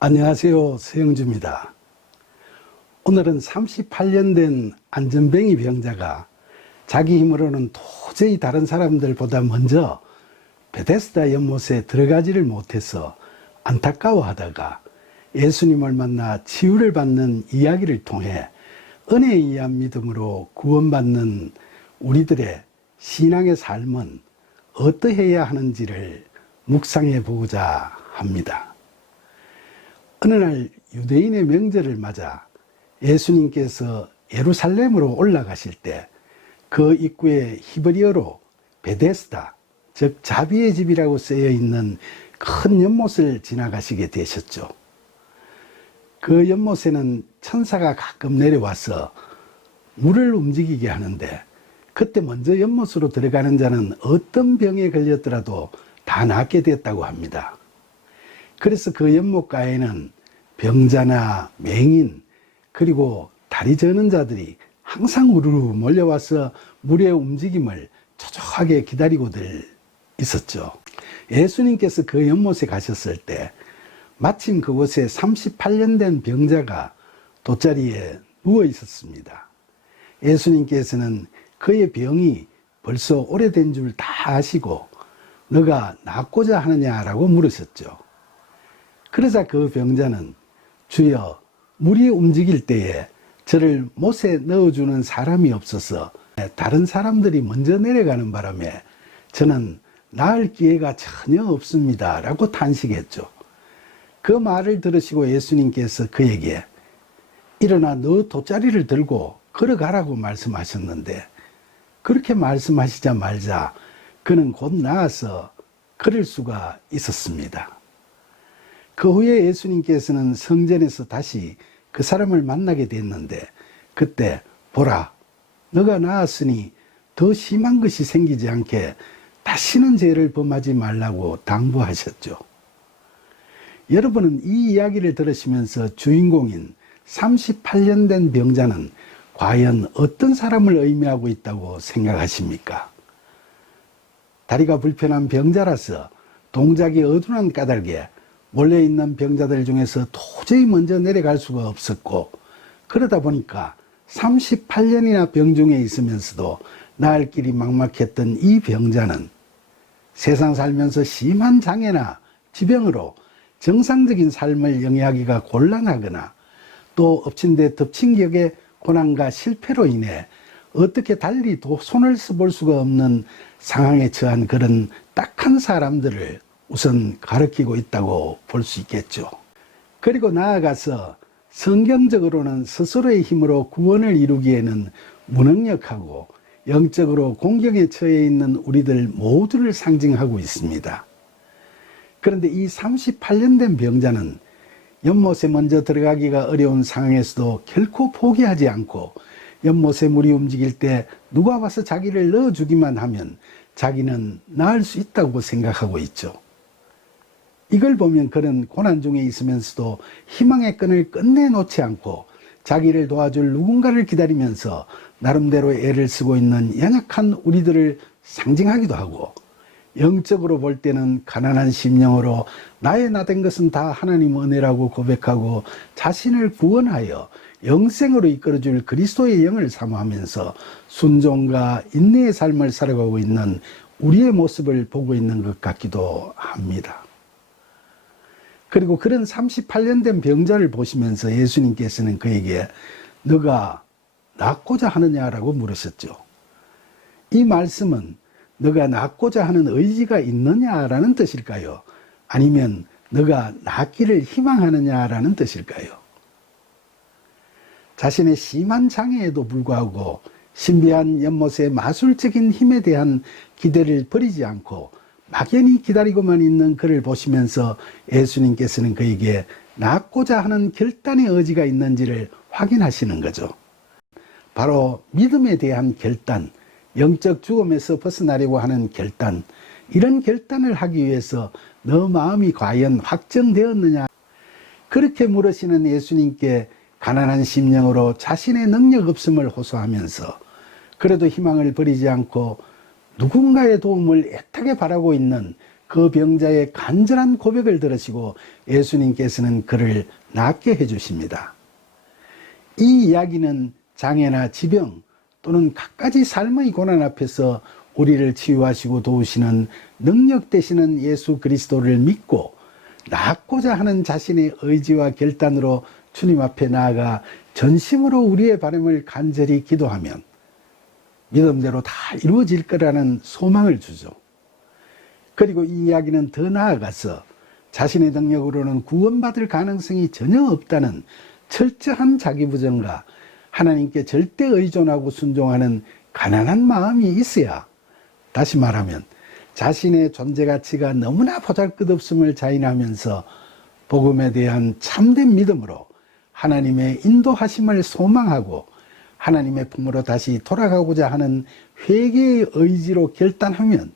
안녕하세요. 서영주입니다. 오늘은 38년 된 안전뱅이 병자가 자기 힘으로는 도저히 다른 사람들보다 먼저 베데스다 연못에 들어가지를 못해서 안타까워하다가 예수님을 만나 치유를 받는 이야기를 통해 은혜에 의한 믿음으로 구원받는 우리들의 신앙의 삶은 어떠해야 하는지를 묵상해 보고자 합니다. 어느 날 유대인의 명절을 맞아 예수님께서 예루살렘으로 올라가실 때 그 입구에 히브리어로 베데스다, 즉 자비의 집이라고 쓰여 있는 큰 연못을 지나가시게 되셨죠. 그 연못에는 천사가 가끔 내려와서 물을 움직이게 하는데, 그때 먼저 연못으로 들어가는 자는 어떤 병에 걸렸더라도 다 낫게 됐다고 합니다. 그래서 그 연못가에는 병자나 맹인, 그리고 다리 저는 자들이 항상 우르르 몰려와서 물의 움직임을 초조하게 기다리고들 있었죠. 예수님께서 그 연못에 가셨을 때 마침 그곳에 38년 된 병자가 돗자리에 누워 있었습니다. 예수님께서는 그의 병이 벌써 오래된 줄 다 아시고 너가 낫고자 하느냐라고 물으셨죠. 그러자 그 병자는 주여, 물이 움직일 때에 저를 못에 넣어주는 사람이 없어서 다른 사람들이 먼저 내려가는 바람에 저는 나을 기회가 전혀 없습니다 라고 탄식했죠. 그 말을 들으시고 예수님께서 그에게 일어나 너 돗자리를 들고 걸어가라고 말씀하셨는데, 그렇게 말씀하시자마자 그는 곧 나아서 걸을 수가 있었습니다. 그 후에 예수님께서는 성전에서 다시 그 사람을 만나게 됐는데, 그때 보라, 너가 나았으니 더 심한 것이 생기지 않게 다시는 죄를 범하지 말라고 당부하셨죠. 여러분은 이 이야기를 들으시면서 주인공인 38년 된 병자는 과연 어떤 사람을 의미하고 있다고 생각하십니까? 다리가 불편한 병자라서 동작이 어둔한 까닭에 원래 있는 병자들 중에서 도저히 먼저 내려갈 수가 없었고, 그러다 보니까 38년이나 병중에 있으면서도 나을 길이 막막했던 이 병자는 세상 살면서 심한 장애나 지병으로 정상적인 삶을 영위하기가 곤란하거나 또 엎친 데 덮친 격의 고난과 실패로 인해 어떻게 달리 손을 써볼 수가 없는 상황에 처한 그런 딱한 사람들을 우선 가리키고 있다고 볼 수 있겠죠. 그리고 나아가서 성경적으로는 스스로의 힘으로 구원을 이루기에는 무능력하고 영적으로 공경에 처해 있는 우리들 모두를 상징하고 있습니다. 그런데 이 38년 된 병자는 연못에 먼저 들어가기가 어려운 상황에서도 결코 포기하지 않고 연못에 물이 움직일 때 누가 와서 자기를 넣어주기만 하면 자기는 나을 수 있다고 생각하고 있죠. 이걸 보면 그는 고난 중에 있으면서도 희망의 끈을 끝내 놓지 않고 자기를 도와줄 누군가를 기다리면서 나름대로 애를 쓰고 있는 연약한 우리들을 상징하기도 하고, 영적으로 볼 때는 가난한 심령으로 나의 나된 것은 다 하나님 은혜라고 고백하고 자신을 구원하여 영생으로 이끌어줄 그리스도의 영을 사모하면서 순종과 인내의 삶을 살아가고 있는 우리의 모습을 보고 있는 것 같기도 합니다. 그리고 그런 38년 된 병자를 보시면서 예수님께서는 그에게 너가 낫고자 하느냐라고 물으셨죠. 이 말씀은 너가 낫고자 하는 의지가 있느냐라는 뜻일까요? 아니면 너가 낫기를 희망하느냐라는 뜻일까요? 자신의 심한 장애에도 불구하고 신비한 연못의 마술적인 힘에 대한 기대를 버리지 않고 막연히 기다리고만 있는 그를 보시면서 예수님께서는 그에게 낫고자 하는 결단의 의지가 있는지를 확인하시는 거죠. 바로 믿음에 대한 결단, 영적 죽음에서 벗어나려고 하는 결단, 이런 결단을 하기 위해서 너 마음이 과연 확정되었느냐, 그렇게 물으시는 예수님께 가난한 심령으로 자신의 능력 없음을 호소하면서 그래도 희망을 버리지 않고 누군가의 도움을 애타게 바라고 있는 그 병자의 간절한 고백을 들으시고 예수님께서는 그를 낫게 해주십니다. 이 이야기는 장애나 지병 또는 갖가지 삶의 고난 앞에서 우리를 치유하시고 도우시는 능력 되시는 예수 그리스도를 믿고 낫고자 하는 자신의 의지와 결단으로 주님 앞에 나아가 전심으로 우리의 바람을 간절히 기도하면 믿음대로 다 이루어질 거라는 소망을 주죠. 그리고 이 이야기는 더 나아가서 자신의 능력으로는 구원받을 가능성이 전혀 없다는 철저한 자기부정과 하나님께 절대 의존하고 순종하는 가난한 마음이 있어야, 다시 말하면 자신의 존재 가치가 너무나 보잘것없음을 자인하면서 복음에 대한 참된 믿음으로 하나님의 인도하심을 소망하고 하나님의 품으로 다시 돌아가고자 하는 회개의 의지로 결단하면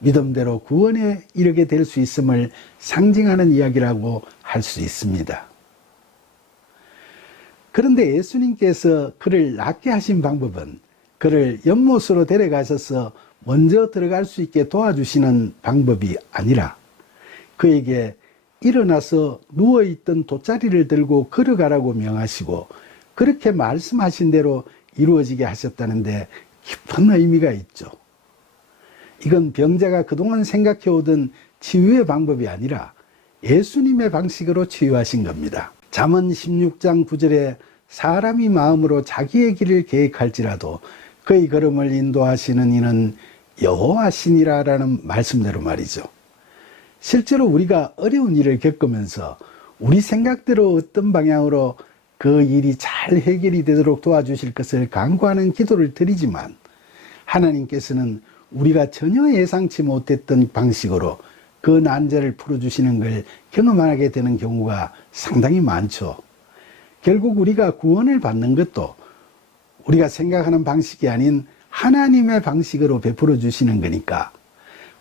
믿음대로 구원에 이르게 될 수 있음을 상징하는 이야기라고 할 수 있습니다. 그런데 예수님께서 그를 낫게 하신 방법은 그를 연못으로 데려가셔서 먼저 들어갈 수 있게 도와주시는 방법이 아니라 그에게 일어나서 누워있던 돗자리를 들고 걸어가라고 명하시고 그렇게 말씀하신 대로 이루어지게 하셨다는데 깊은 의미가 있죠. 이건 병자가 그동안 생각해오던 치유의 방법이 아니라 예수님의 방식으로 치유하신 겁니다. 잠언 16장 9절에 사람이 마음으로 자기의 길을 계획할지라도 그의 걸음을 인도하시는 이는 여호와시니라 라는 말씀대로 말이죠. 실제로 우리가 어려운 일을 겪으면서 우리 생각대로 어떤 방향으로 그 일이 잘 해결이 되도록 도와주실 것을 간구하는 기도를 드리지만 하나님께서는 우리가 전혀 예상치 못했던 방식으로 그 난제를 풀어주시는 걸 경험하게 되는 경우가 상당히 많죠. 결국 우리가 구원을 받는 것도 우리가 생각하는 방식이 아닌 하나님의 방식으로 베풀어 주시는 거니까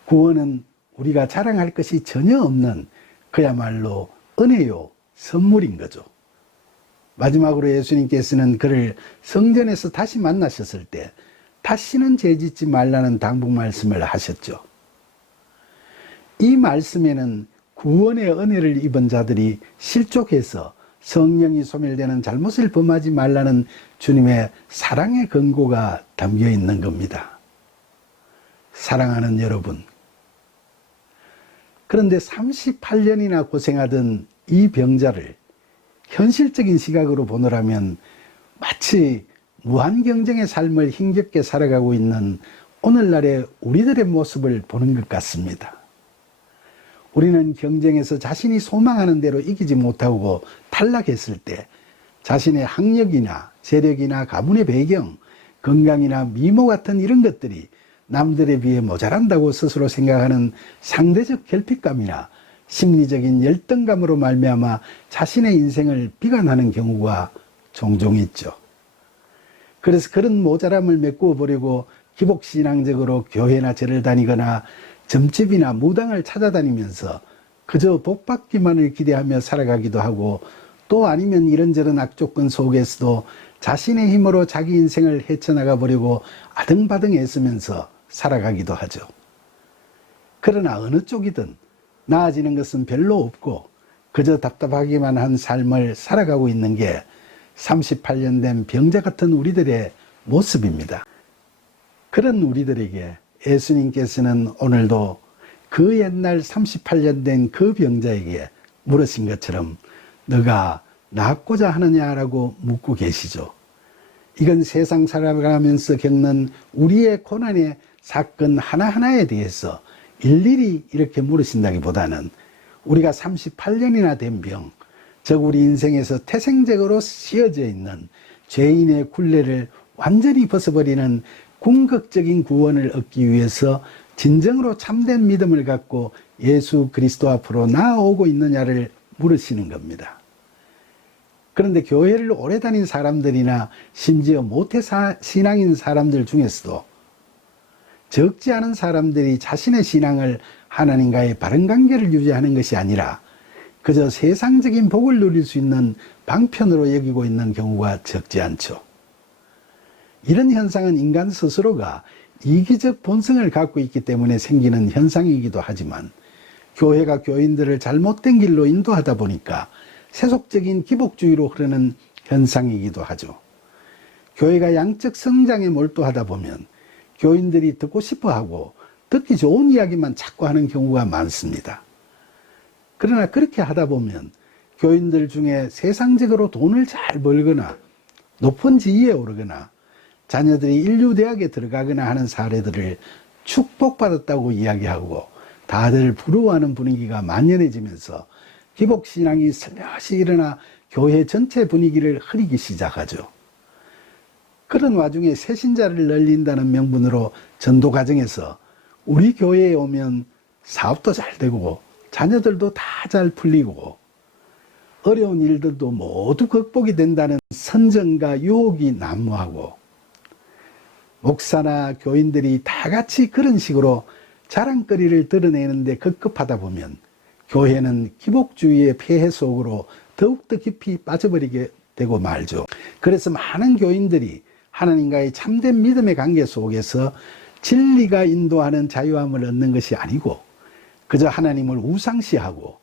구원은 우리가 자랑할 것이 전혀 없는 그야말로 은혜요, 선물인 거죠. 마지막으로 예수님께서는 그를 성전에서 다시 만나셨을 때 다시는 죄짓지 말라는 당부 말씀을 하셨죠. 이 말씀에는 구원의 은혜를 입은 자들이 실족해서 성령이 소멸되는 잘못을 범하지 말라는 주님의 사랑의 권고가 담겨 있는 겁니다. 사랑하는 여러분, 그런데 38년이나 고생하던 이 병자를 현실적인 시각으로 보노라면 마치 무한경쟁의 삶을 힘겹게 살아가고 있는 오늘날의 우리들의 모습을 보는 것 같습니다. 우리는 경쟁에서 자신이 소망하는 대로 이기지 못하고 탈락했을 때 자신의 학력이나 재력이나 가문의 배경, 건강이나 미모 같은 이런 것들이 남들에 비해 모자란다고 스스로 생각하는 상대적 결핍감이나 심리적인 열등감으로 말미암아 자신의 인생을 비관하는 경우가 종종 있죠. 그래서 그런 모자람을 메꾸어 버리고 기복신앙적으로 교회나 절을 다니거나 점집이나 무당을 찾아다니면서 그저 복받기만을 기대하며 살아가기도 하고 또 아니면 이런저런 악조건 속에서도 자신의 힘으로 자기 인생을 헤쳐나가 버리고 아등바등 애쓰면서 살아가기도 하죠. 그러나 어느 쪽이든 나아지는 것은 별로 없고 그저 답답하기만 한 삶을 살아가고 있는 게 38년 된 병자 같은 우리들의 모습입니다. 그런 우리들에게 예수님께서는 오늘도 그 옛날 38년 된 그 병자에게 물으신 것처럼 너가 낫고자 하느냐라고 묻고 계시죠. 이건 세상 살아가면서 겪는 우리의 고난의 사건 하나하나에 대해서 일일이 이렇게 물으신다기보다는 우리가 38년이나 된 병, 즉 우리 인생에서 태생적으로 씌어져 있는 죄인의 굴레를 완전히 벗어버리는 궁극적인 구원을 얻기 위해서 진정으로 참된 믿음을 갖고 예수 그리스도 앞으로 나아오고 있느냐를 물으시는 겁니다. 그런데 교회를 오래 다닌 사람들이나 심지어 모태 신앙인 사람들 중에서도 적지 않은 사람들이 자신의 신앙을 하나님과의 바른 관계를 유지하는 것이 아니라 그저 세상적인 복을 누릴 수 있는 방편으로 여기고 있는 경우가 적지 않죠. 이런 현상은 인간 스스로가 이기적 본성을 갖고 있기 때문에 생기는 현상이기도 하지만 교회가 교인들을 잘못된 길로 인도하다 보니까 세속적인 기복주의로 흐르는 현상이기도 하죠. 교회가 양적 성장에 몰두하다 보면 교인들이 듣고 싶어하고 듣기 좋은 이야기만 자꾸 하는 경우가 많습니다. 그러나 그렇게 하다 보면 교인들 중에 세상적으로 돈을 잘 벌거나 높은 지위에 오르거나 자녀들이 인류대학에 들어가거나 하는 사례들을 축복받았다고 이야기하고 다들 부러워하는 분위기가 만연해지면서 기복신앙이 슬며시 일어나 교회 전체 분위기를 흐리기 시작하죠. 그런 와중에 새신자를 늘린다는 명분으로 전도 과정에서 우리 교회에 오면 사업도 잘 되고 자녀들도 다 잘 풀리고 어려운 일들도 모두 극복이 된다는 선전과 유혹이 난무하고 목사나 교인들이 다 같이 그런 식으로 자랑거리를 드러내는데 급급하다 보면 교회는 기복주의의 폐해 속으로 더욱더 깊이 빠져버리게 되고 말죠. 그래서 많은 교인들이 하나님과의 참된 믿음의 관계 속에서 진리가 인도하는 자유함을 얻는 것이 아니고 그저 하나님을 우상시하고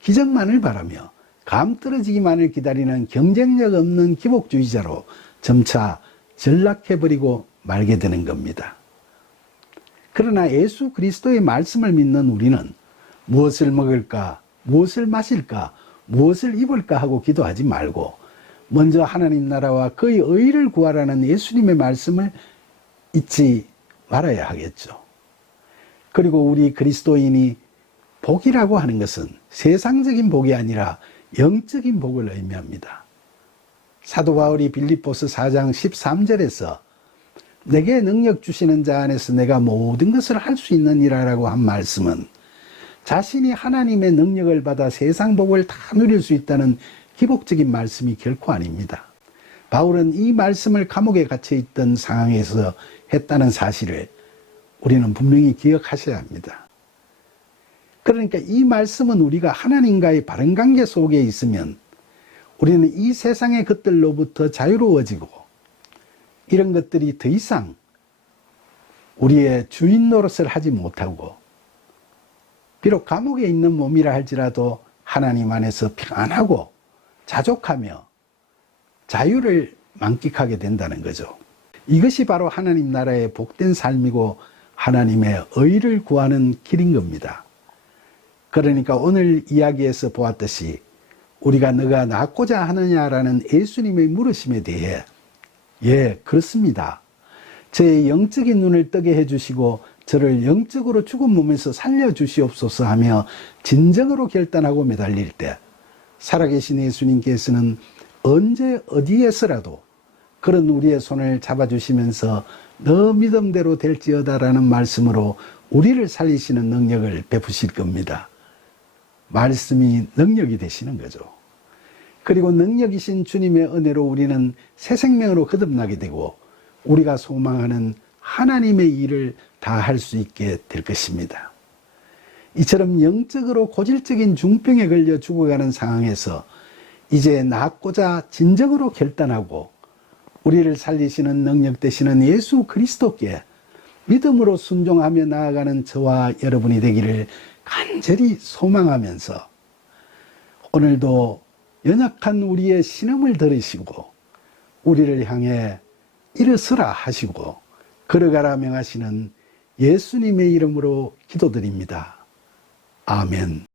기적만을 바라며 감 떨어지기만을 기다리는 경쟁력 없는 기복주의자로 점차 전락해버리고 말게 되는 겁니다. 그러나 예수 그리스도의 말씀을 믿는 우리는 무엇을 먹을까, 무엇을 마실까, 무엇을 입을까 하고 기도하지 말고 먼저 하나님 나라와 그의 의를 구하라는 예수님의 말씀을 잊지 말아야 하겠죠. 그리고 우리 그리스도인이 복이라고 하는 것은 세상적인 복이 아니라 영적인 복을 의미합니다. 사도 바울이 빌립보서 4장 13절에서 내게 능력 주시는 자 안에서 내가 모든 것을 할 수 있느니라라고 한 말씀은 자신이 하나님의 능력을 받아 세상 복을 다 누릴 수 있다는 기복적인 말씀이 결코 아닙니다. 바울은 이 말씀을 감옥에 갇혀 있던 상황에서 했다는 사실을 우리는 분명히 기억하셔야 합니다. 그러니까 이 말씀은 우리가 하나님과의 바른 관계 속에 있으면 우리는 이 세상의 것들로부터 자유로워지고 이런 것들이 더 이상 우리의 주인 노릇을 하지 못하고 비록 감옥에 있는 몸이라 할지라도 하나님 안에서 평안하고 자족하며 자유를 만끽하게 된다는 거죠. 이것이 바로 하나님 나라의 복된 삶이고 하나님의 의를 구하는 길인 겁니다. 그러니까 오늘 이야기에서 보았듯이 우리가 너가 낫고자 하느냐라는 예수님의 물으심에 대해 예, 그렇습니다. 제 영적인 눈을 뜨게 해주시고 저를 영적으로 죽은 몸에서 살려주시옵소서 하며 진정으로 결단하고 매달릴 때 살아계신 예수님께서는 언제 어디에서라도 그런 우리의 손을 잡아주시면서 너 믿음대로 될지어다라는 말씀으로 우리를 살리시는 능력을 베푸실 겁니다. 말씀이 능력이 되시는 거죠. 그리고 능력이신 주님의 은혜로 우리는 새 생명으로 거듭나게 되고 우리가 소망하는 하나님의 일을 다 할 수 있게 될 것입니다. 이처럼 영적으로 고질적인 중병에 걸려 죽어가는 상황에서 이제 낫고자 진정으로 결단하고 우리를 살리시는 능력 되시는 예수 그리스도께 믿음으로 순종하며 나아가는 저와 여러분이 되기를 간절히 소망하면서 오늘도 연약한 우리의 신음을 들으시고 우리를 향해 일어서라 하시고 걸어가라 명하시는 예수님의 이름으로 기도드립니다. 아멘.